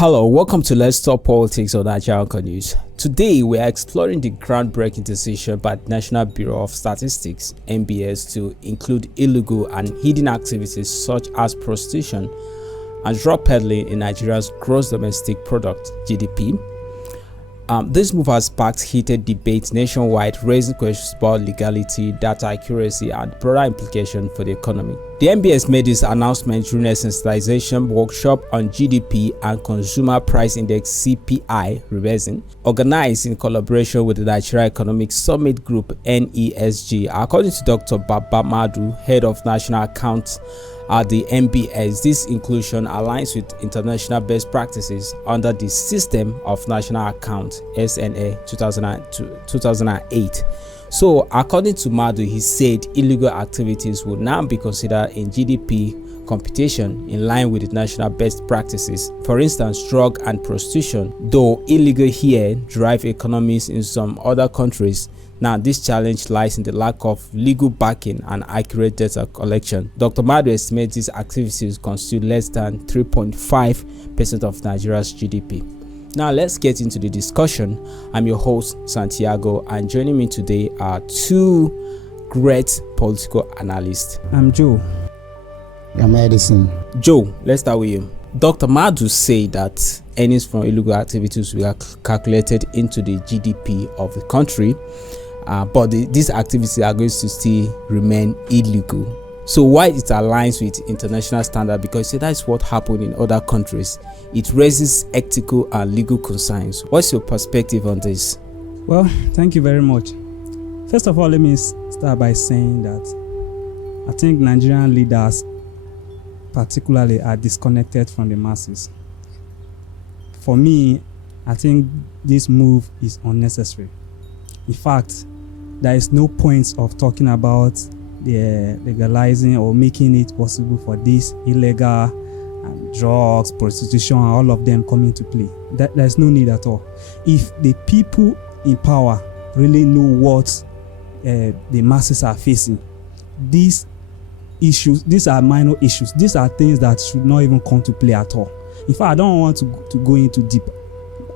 Hello, welcome to Let's Talk Politics on Naija News. Today, we are exploring the groundbreaking decision by the National Bureau of Statistics (NBS) to include illegal and hidden activities such as prostitution and drug peddling in Nigeria's gross domestic product (GDP). This move has sparked heated debate nationwide, raising questions about legality, data accuracy, and broader implications for the economy. The NBS made this announcement during a sensitization workshop on GDP and Consumer Price Index (CPI) revising, organized in collaboration with the Nigeria Economic Summit Group (NESG). According to Dr. Baba Madu, head of national accounts at the NBS, this inclusion aligns with international best practices under the System of National Accounts (SNA) 2008. So, according to Madu, he said illegal activities will now be considered in GDP computation in line with the national best practices. For instance, drug and prostitution, though illegal here, drive economies in some other countries. Now, this challenge lies in the lack of legal backing and accurate data collection. Dr. Madu estimates these activities constitute less than 3.5% of Nigeria's GDP. Now, let's get into the discussion. I'm your host, Santhiago, and joining me today are two great political analysts. I'm Joe. I'm Edison. Joe, let's start with you. Dr. Madu said that earnings from illegal activities were calculated into the GDP of the country, but these activities are going to still remain illegal. So why it aligns with international standard? Because that's what happened in other countries. It raises ethical and legal concerns. What's your perspective on this? Well, thank you very much. First of all, let me start by saying that I think Nigerian leaders particularly are disconnected from the masses. For me, I think this move is unnecessary. In fact, there is no point of talking about the legalizing or making it possible for this illegal and drugs, prostitution, and all of them come into play. There's no need at all. If the people in power really know what the masses are facing, these issues, these are minor issues. These are things that should not even come to play at all. In fact, I don't want to go into deep.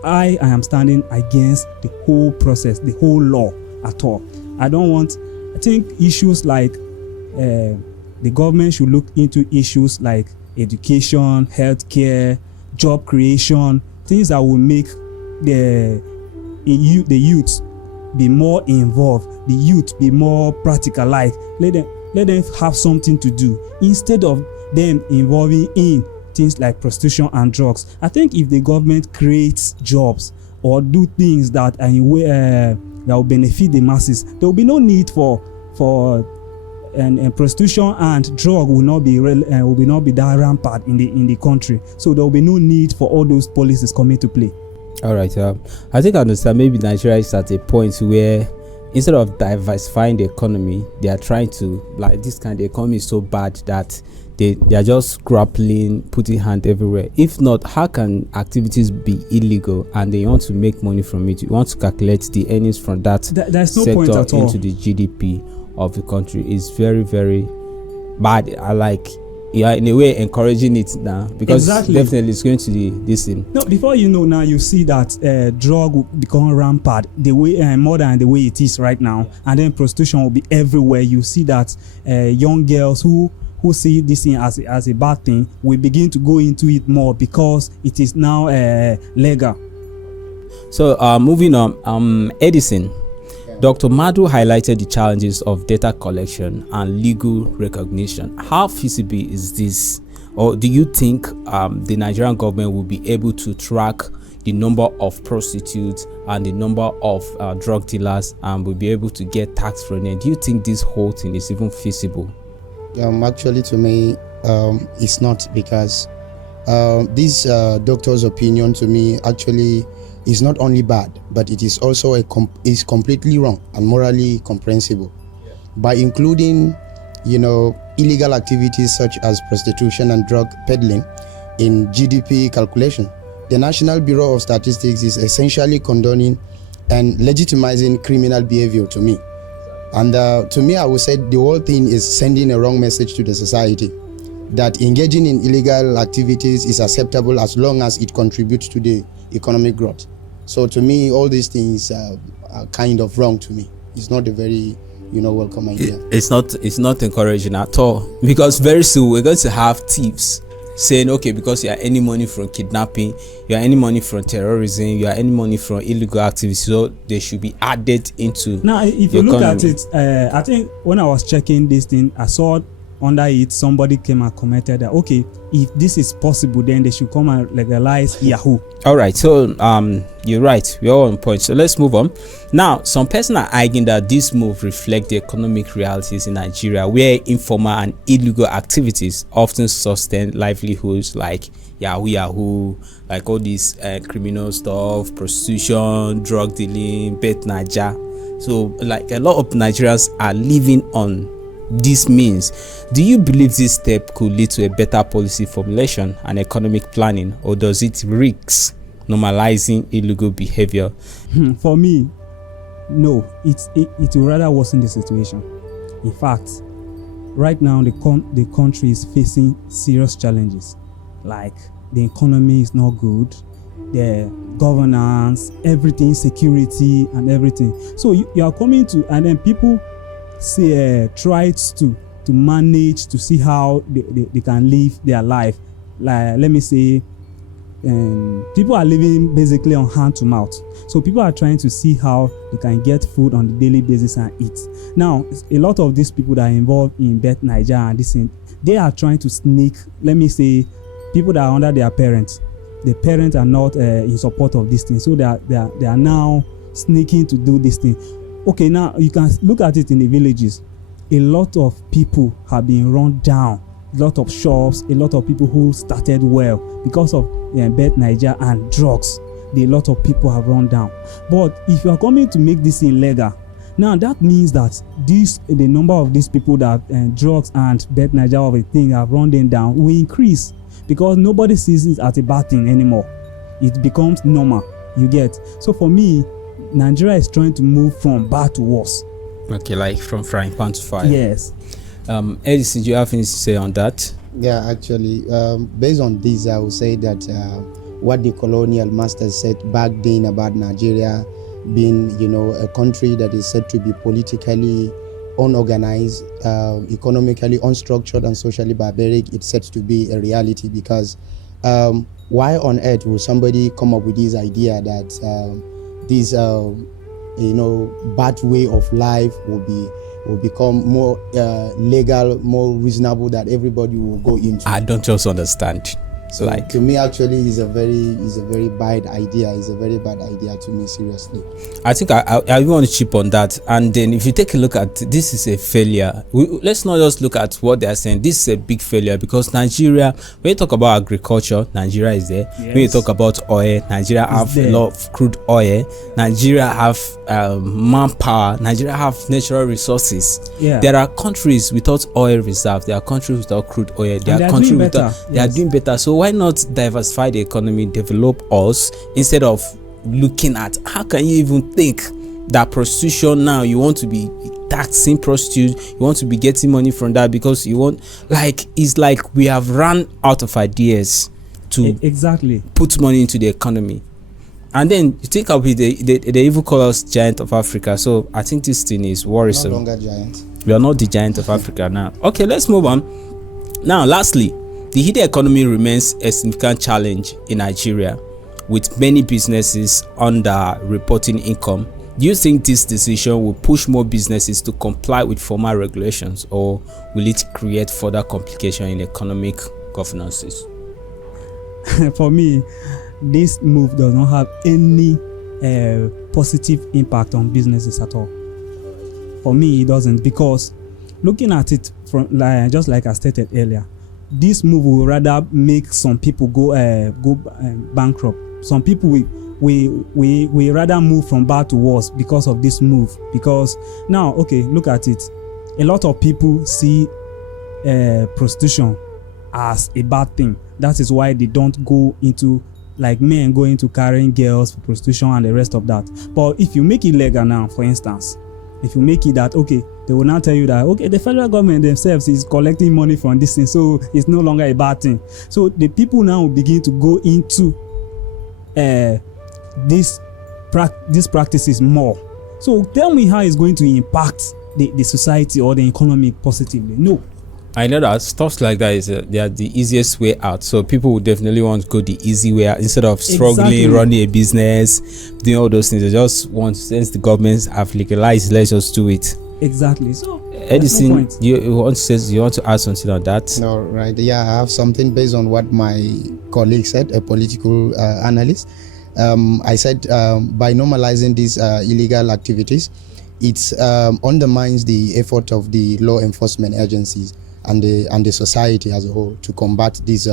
I am standing against the whole process, the whole law at all. I think issues like the government should look into issues like education, healthcare, job creation, things that will make the youth be more involved, the youth be more practical. Like let them have something to do instead of them involving in things like prostitution and drugs. I think if the government creates jobs or do things that are in way that will benefit the masses, there will be no need for prostitution and drug will not be that rampant in the country. So there will be no need for all those policies coming to play. All right, I think I understand. Maybe Nigeria is at a point where instead of diversifying the economy, they are trying to, like, this kind of economy is so bad that they are just grappling, putting hand everywhere. If not, how can activities be illegal and they want to make money from it? You want to calculate the earnings from that there's no sector point at all into the GDP of the country is very, very bad. I like, in a way, encouraging it now because definitely it's going to be this thing. No, before you know, now you see that drug will become rampant the way more than the way it is right now, and then prostitution will be everywhere. You see that young girls who see this thing as a bad thing will begin to go into it more because it is now legal. So moving on, Edison. Dr. Madu highlighted the challenges of data collection and legal recognition. How feasible is this? Or do you think the Nigerian government will be able to track the number of prostitutes and the number of drug dealers and will be able to get tax from them? Do you think this whole thing is even feasible? Actually, to me, it's not, because this doctor's opinion to me actually is not only bad, but it is also is completely wrong and morally comprehensible. By including, illegal activities such as prostitution and drug peddling in GDP calculation, the National Bureau of Statistics is essentially condoning and legitimizing criminal behavior to me. And to me, I would say the whole thing is sending a wrong message to the society that engaging in illegal activities is acceptable as long as it contributes to the economic growth. So to me, all these things are kind of wrong to me. It's not a very welcome idea. It's not encouraging at all, because very soon we're going to have thieves saying, okay, because you are earning money from kidnapping, you are earning money from terrorism, you are earning money from illegal activities, so they should be added into. Now, if you look at it, I think when I was checking this thing, I saw under it somebody came and commented that, okay, if this is possible, then they should come and legalize Yahoo. All right, so you're right, we're all on point, so let's move on. Now, some persons are arguing that this move reflects the economic realities in Nigeria, where informal and illegal activities often sustain livelihoods, like Yahoo, like all these criminal stuff, prostitution, drug dealing, Naija. So like a lot of Nigerians are living on this means. Do you believe this step could lead to a better policy formulation and economic planning, or does it risk normalizing illegal behavior? For me, no, it will rather worsen the situation. In fact, right now the country is facing serious challenges, like the economy is not good, the governance, everything, security and everything. So you are coming to, and then people tried to manage to see how they can live their life. Like, let me say, people are living basically on hand to mouth. So people are trying to see how they can get food on a daily basis and eat. Now, a lot of these people that are involved in Naija and this thing, they are trying to sneak, let me say, people that are under their parents. The parents are not in support of this thing, so they are now sneaking to do this thing. Okay, now you can look at it in the villages. A lot of people have been run down. A lot of shops, a lot of people who started well because of Naija and drugs. A lot of people have run down. But if you are coming to make this illegal, now that means that the number of these people that drugs and Naija of a thing have run them down will increase, because nobody sees it as a bad thing anymore. It becomes normal. You get? So for me, Nigeria is trying to move from bad to worse. Okay, like from frying pan to fire. Yes. Edison, do you have anything to say on that? Yeah, actually, based on this, I would say that what the colonial masters said back then about Nigeria being, a country that is said to be politically unorganized, economically unstructured, and socially barbaric, it's said to be a reality. Because why on earth will somebody come up with this idea that this bad way of life will become more legal, more reasonable, that everybody will go into? I don't just understand. So like, to me, actually, is a very bad idea. It's a very bad idea to me, seriously. I think I want to chip on that. And then if you take a look at this, is a failure. Let's not just look at what they're saying. This is a big failure, because Nigeria, when you talk about agriculture, Nigeria is there. Yes. When you talk about oil, Nigeria have a lot of crude oil. Nigeria have manpower. Nigeria have natural resources. Yeah. There are countries without oil reserve. There are countries without crude oil. There are countries without. They are doing better. So why not diversify the economy, develop us, instead of looking at how can you even think that prostitution now you want to be taxing prostitutes, you want to be getting money from that because you want, like, it's like we have run out of ideas to exactly put money into the economy. And then you think of it, they even call us giant of Africa. So I think this thing is worrisome. No longer giant. We are not the giant of Africa now. Okay, let's move on. Now, lastly, the hidden economy remains a significant challenge in Nigeria, with many businesses under reporting income. Do you think this decision will push more businesses to comply with formal regulations, or will it create further complication in economic governances? For me, this move does not have any positive impact on businesses at all. For me, it doesn't, because looking at it from just like I stated earlier, this move will rather make some people go bankrupt. Some people we rather move from bad to worse because of this move. Because now, okay, look at it. A lot of people see prostitution as a bad thing. That is why they don't go into, like men go into carrying girls for prostitution and the rest of that. But if you make it legal now, for instance, If you make it that, okay, they will now tell you that, okay, the federal government themselves is collecting money from this thing, so it's no longer a bad thing. So the people now will begin to go into these practices more. So tell me how it's going to impact the society or the economy positively. No. I know that stuff like that is they are the easiest way out. So people would definitely want to go the easy way out instead of struggling, running a business, doing all those things. They just want, since the governments have legalized, let's just do it. Exactly. So Edison, you want to add something on that? No, right. Yeah, I have something based on what my colleague said, a political analyst. I said by normalizing these illegal activities, it undermines the effort of the law enforcement agencies and the society as a whole to combat this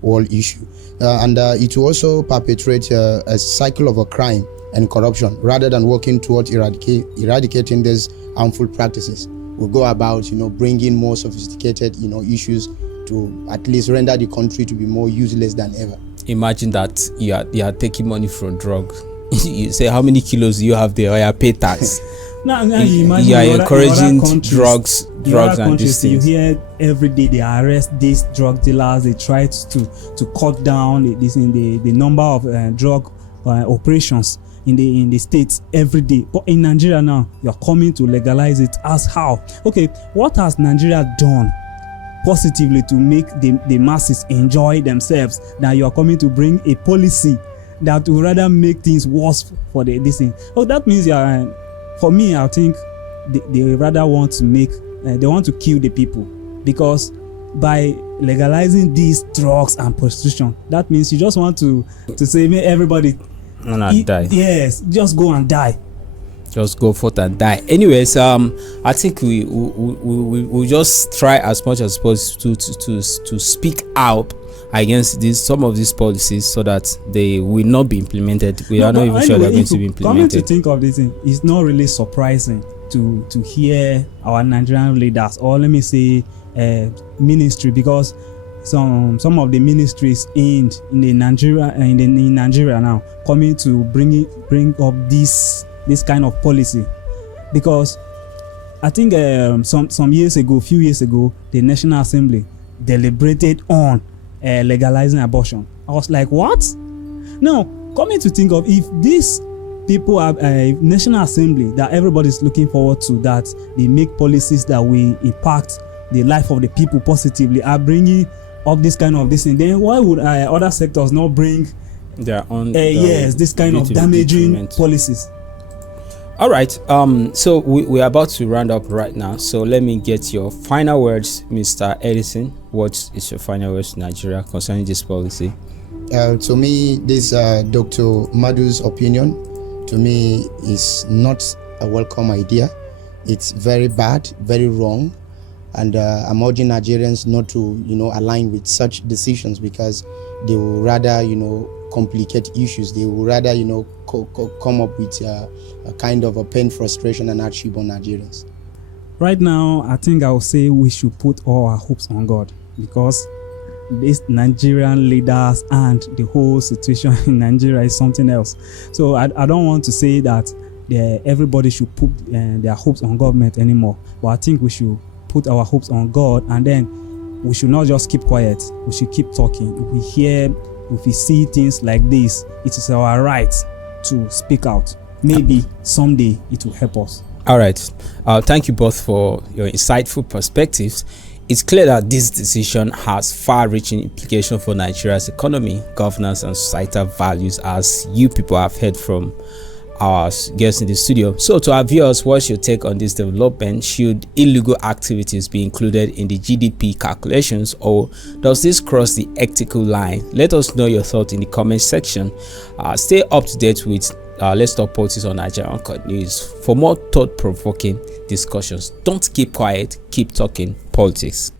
whole issue, and it will also perpetuate a cycle of a crime and corruption rather than working toward eradicating these harmful practices. We'll go about bringing more sophisticated issues to at least render the country to be more useless than ever. Imagine that you are taking money from drug. You say, how many kilos do you have there? Or you pay tax. Now you are encouraging drugs and these things. You hear every day they arrest these drug dealers. They try to cut down the number of drug operations in the states every day. But in Nigeria now, you're coming to legalize it. As how? Okay, what has Nigeria done positively to make the masses enjoy themselves that you are coming to bring a policy that will rather make things worse for this thing? Oh, that means you are. For me, I think they rather want to they want to kill the people, because by legalizing these drugs and prostitution, that means you just want to say, may everybody die. Yes, just go and die. Just go forth and die. Anyways, I think we just try as much as possible to speak out against some of these policies so that they will not be implemented. We are not even sure they're going to be implemented. Coming to think of this thing, it's not really surprising to hear our Nigerian leaders, or let me say ministry, because some of the ministries in Nigeria now coming to bring up this kind of policy, because I think few years ago, the National Assembly deliberated on legalizing abortion. I was like, what? Now, coming to think of, if these people are a National Assembly that everybody's looking forward to, that they make policies that will impact the life of the people positively, are bringing up this kind of thing, then why would other sectors not bring their own this kind of damaging policies? All right, so we're about to round up right now, so let me get your final words, Mr. Edison. What is your final words to Nigeria concerning this policy? To me, this Dr. Madu's opinion, to me, is not a welcome idea. It's very bad, very wrong, and I'm urging Nigerians not to align with such decisions, because they will rather complicate issues. They will rather come up with a kind of a pain, frustration, and hardship on Nigerians. Right now, I think I will say we should put all our hopes on God, because these Nigerian leaders and the whole situation in Nigeria is something else. So I don't want to say that everybody should put their hopes on government anymore, but I think we should put our hopes on God, and then we should not just keep quiet. We should keep talking. If we see things like this, it is our right to speak out. Maybe someday it will help us. All right. Thank you both for your insightful perspectives. It's clear that this decision has far-reaching implications for Nigeria's economy, governance, and societal values, as you people have heard from our guests in the studio. So to our viewers, what's your take on this development? Should illegal activities be included in the GDP calculations, or does this cross the ethical line? Let us know your thoughts in the comment section. Stay up to date with Let's Talk Politics on Naija Uncut News for more thought-provoking discussions. Don't keep quiet, keep talking politics.